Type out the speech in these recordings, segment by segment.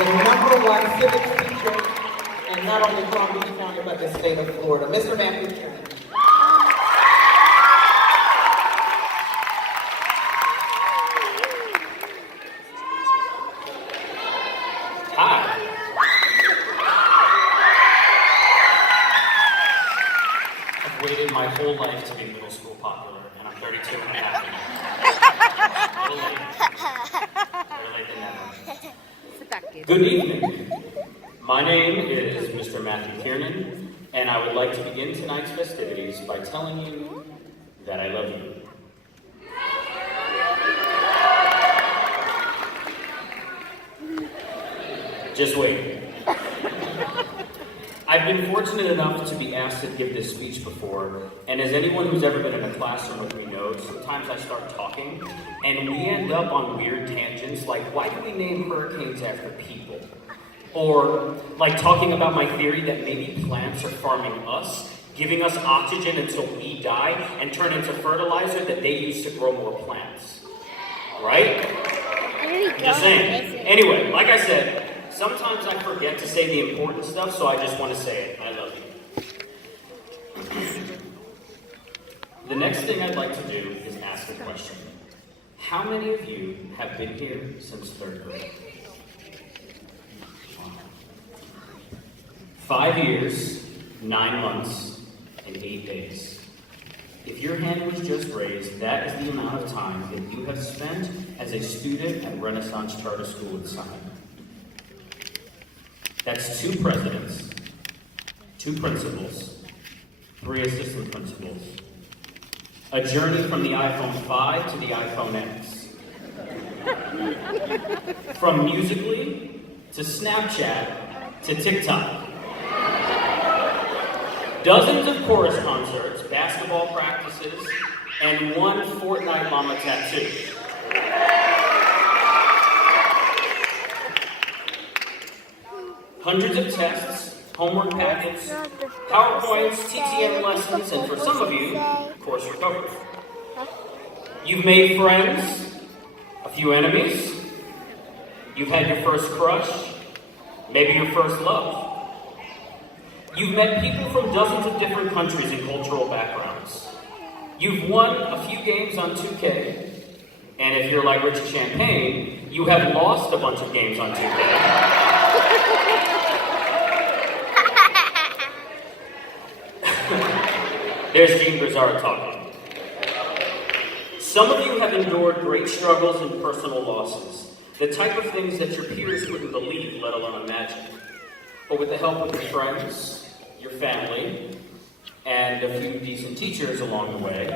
the #1 civics teacher, and not only Palm Beach County, but the state of Florida, Mr. Matthew Kiernan. Hi. I've waited my whole life to be middle school popular, and I'm 32 and a half. A little late. Better late than never. Good evening. My name is Mr. Matthew Kiernan, and I would like to begin tonight's festivities by telling you that I love you. Just wait. I've been fortunate enough to be asked to give this speech before, and as anyone who's ever been in a classroom with me knows, sometimes I start talking, and we end up on weird tangents, like why do we name hurricanes after people? Or like talking about my theory that maybe plants are farming us, giving us oxygen until we die, and turn into fertilizer that they use to grow more plants. Right? I'm just saying. Anyway, like I said, sometimes I forget to say the important stuff, so I just want to say it. I love you. The next thing I'd like to do is ask a question. How many of you have been here since 3rd grade? 5 years, 9 months, and 8 days. If your hand was just raised, that is the amount of time that you have spent as a student at Renaissance Charter School in Summit. That's 2 presidents, 2 principals, 3 assistant principals, a journey from the iPhone 5 to the iPhone X, from Musical.ly to Snapchat to TikTok, dozens of chorus concerts, basketball practices, and 1 Fortnite llama tattoo. Hundreds of tests, homework packets, PowerPoints, TTM lessons, and for some of you, course recovery. You've made friends, a few enemies. You've had your first crush, maybe your first love. You've met people from dozens of different countries and cultural backgrounds. You've won a few games on 2K, and if you're like Richie Champagne, you have lost a bunch of games on 2K. There's Gene Grizzard talking. Some of you have endured great struggles and personal losses, the type of things that your peers wouldn't believe, let alone imagine. But with the help of your friends, your family, and a few decent teachers along the way,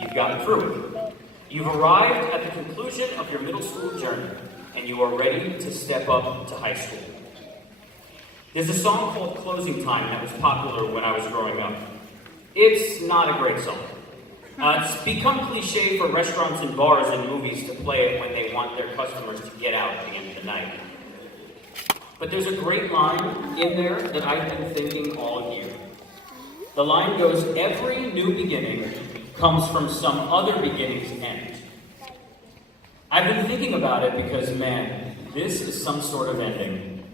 you've gotten through it. You've arrived at the conclusion of your middle school journey, and you are ready to step up to high school. There's a song called Closing Time that was popular when I was growing up. It's not a great song. It's become cliche for restaurants and bars and movies to play it when they want their customers to get out at the end of the night. But there's a great line in there that I've been thinking all year. The line goes, every new beginning comes from some other beginning's end. I've been thinking about it because, man, this is some sort of ending.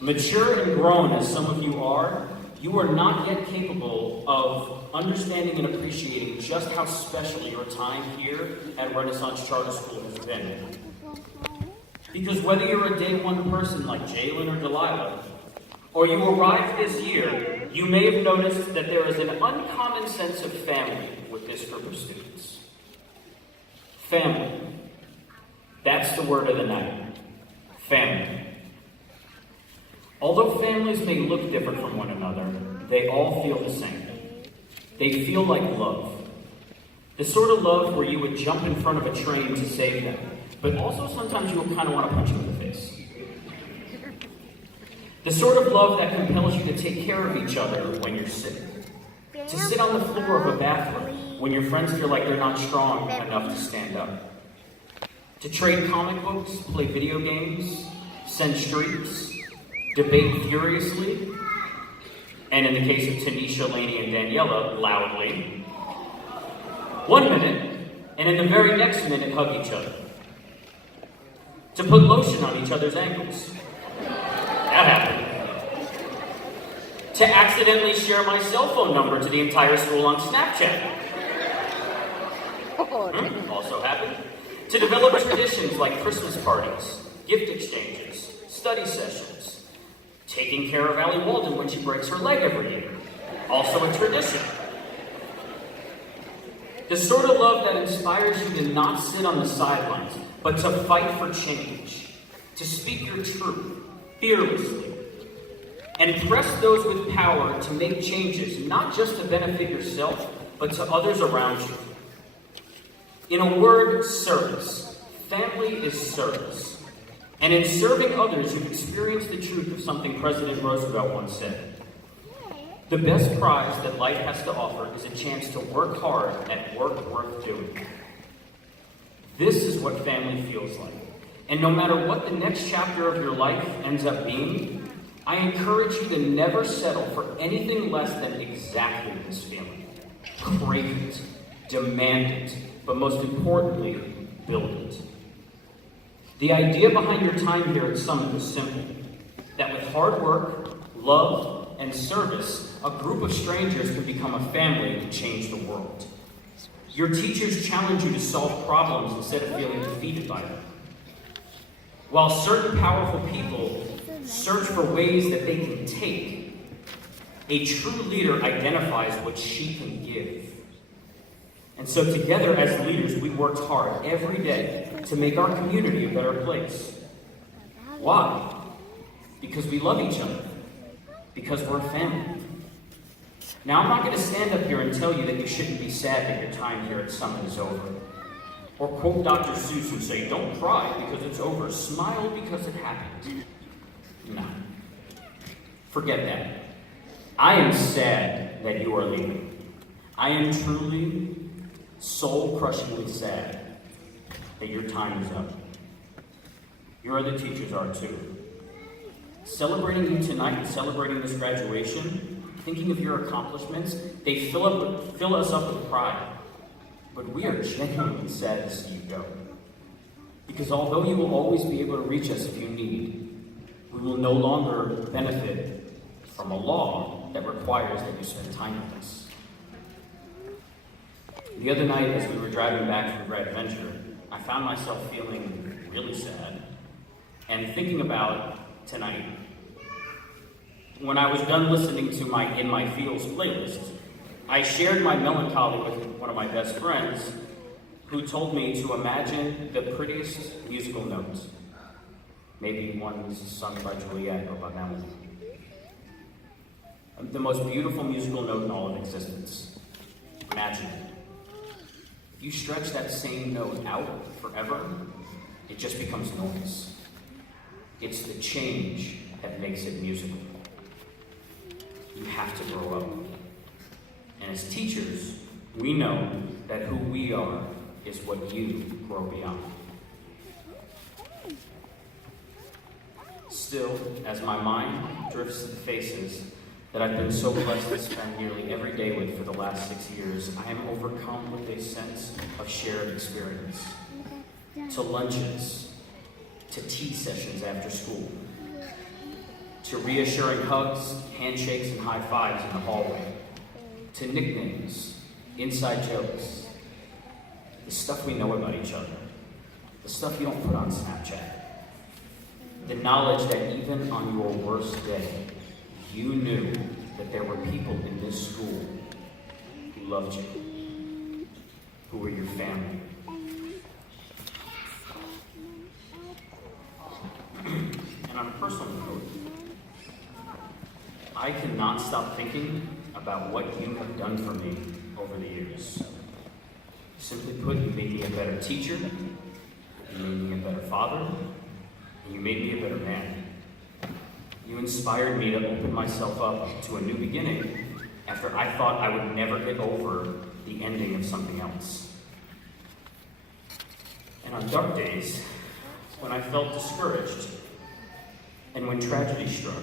Mature and grown as some of you are not yet capable of understanding and appreciating just how special your time here at Renaissance Charter School has been. Because whether you're a day 1 person like Jalen or Delilah, or you arrived this year, you may have noticed that there is an uncommon sense of family with this group of students. Family. That's the word of the night. Family. Although families may look different from one another, they all feel the same. They feel like love. The sort of love where you would jump in front of a train to save them, but also sometimes you would kind of want to punch them in the face. The sort of love that compels you to take care of each other when you're sick. To sit on the floor of a bathroom when your friends feel like they're not strong enough to stand up. To trade comic books, play video games, send streaks, debate furiously, and in the case of Tanisha, Lainey, and Daniela, loudly. 1 minute, and in the very next minute, hug each other. To put lotion on each other's ankles. That happened. To accidentally share my cell phone number to the entire school on Snapchat. Also happened. To develop traditions like Christmas parties, gift exchanges, study sessions, taking care of Allie Walden when she breaks her leg every year. Also a tradition. The sort of love that inspires you to not sit on the sidelines, but to fight for change, to speak your truth fearlessly, and press those with power to make changes, not just to benefit yourself, but to others around you. In a word, service. Family is service. And in serving others, you've experienced the truth of something President Roosevelt once said. The best prize that life has to offer is a chance to work hard at work worth doing. This is what family feels like. And no matter what the next chapter of your life ends up being, I encourage you to never settle for anything less than exactly this feeling. Crave it, demand it, but most importantly, build it. The idea behind your time here at Summit is simple. That with hard work, love, and service, a group of strangers can become a family and change the world. Your teachers challenge you to solve problems instead of feeling defeated by them. While certain powerful people search for ways that they can take, a true leader identifies what she can give. And so together as leaders, we worked hard every day to make our community a better place. Why? Because we love each other. Because we're a family. Now, I'm not going to stand up here and tell you that you shouldn't be sad that your time here at Summit is over. Or quote Dr. Seuss and say, don't cry because it's over, smile because it happened. No. Forget that. I am sad that you are leaving. I am truly, soul-crushingly sad that your time is up. Your other teachers are too. Celebrating you tonight and celebrating this graduation, thinking of your accomplishments, they fill us up with pride. But we are genuinely sad to see you go. Because although you will always be able to reach us if you need, we will no longer benefit from a law that requires that you spend time with us. The other night, as we were driving back from Grad Venture, I found myself feeling really sad and thinking about tonight. When I was done listening to my In My Feels playlist, I shared my melancholy with one of my best friends who told me to imagine the prettiest musical notes. Maybe one sung by Juliet or by Melody. The most beautiful musical note in all of existence. Imagine it. If you stretch that same note out forever, it just becomes noise. It's the change that makes it musical. You have to grow up. And as teachers, we know that who we are is what you grow beyond. Still, as my mind drifts to the faces that I've been so blessed to spend nearly every day with for the last 6 years, I am overcome with a sense of shared experience. To lunches, to tea sessions after school, to reassuring hugs, handshakes, and high fives in the hallway, to nicknames, inside jokes, the stuff we know about each other, the stuff you don't put on Snapchat, the knowledge that even on your worst day, you knew that there were people in this school who loved you, who were your family. And on a personal note, I cannot stop thinking about what you have done for me over the years. Simply put, you made me a better teacher, you made me a better father, and you made me a better man. You inspired me to open myself up to a new beginning after I thought I would never get over the ending of something else. And on dark days, when I felt discouraged, and when tragedy struck,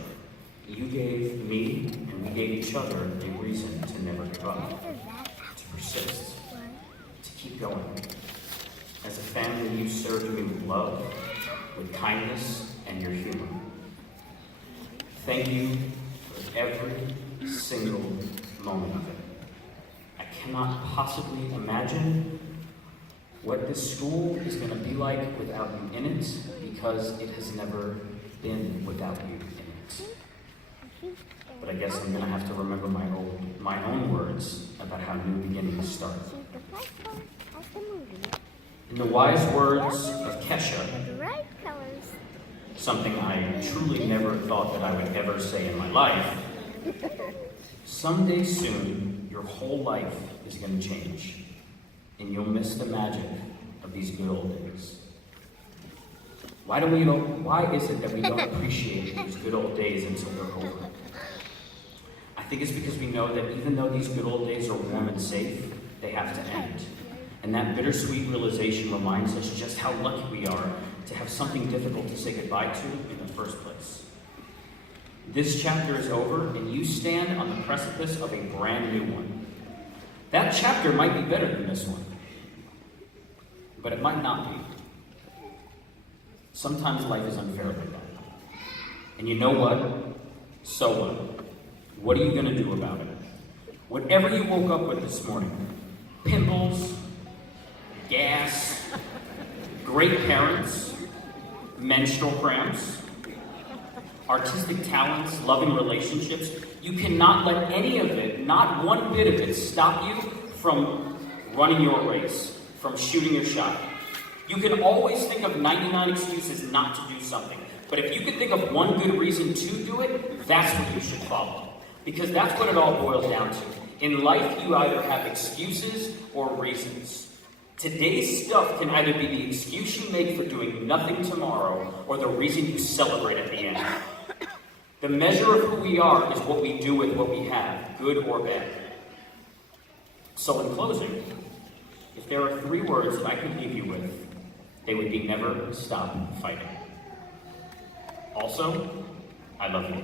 you gave me and we gave each other a reason to never give up, to persist, to keep going. As a family, you served me with love, with kindness, and your humor. Thank you for every single moment of it. I cannot possibly imagine what this school is going to be like without you in it, because it has never been without you in it. But I guess I'm going to have to remember my own words about how new beginnings start. In the wise words of Kesha, something I truly never thought that I would ever say in my life, someday soon, your whole life is going to change, and you'll miss the magic of these good old days. Why is it that we don't appreciate these good old days until they're over? I think it's because we know that even though these good old days are warm and safe, they have to end. And that bittersweet realization reminds us just how lucky we are to have something difficult to say goodbye to in the first place. This chapter is over, and you stand on the precipice of a brand new one. That chapter might be better than this one, but it might not be. Sometimes life is unfair like that. And you know what? So what? What are you going to do about it? Whatever you woke up with this morning, pimples, gas, great parents, menstrual cramps, artistic talents, loving relationships, you cannot let any of it, not one bit of it, stop you from running your race, from shooting your shot. You can always think of 99 excuses not to do something, but if you can think of one good reason to do it, that's what you should follow. Because that's what it all boils down to. In life, you either have excuses or reasons. Today's stuff can either be the excuse you make for doing nothing tomorrow, or the reason you celebrate at the end. The measure of who we are is what we do with what we have, good or bad. So in closing, if there are 3 words that I could leave you with, they would be never stop fighting. Also, I love you.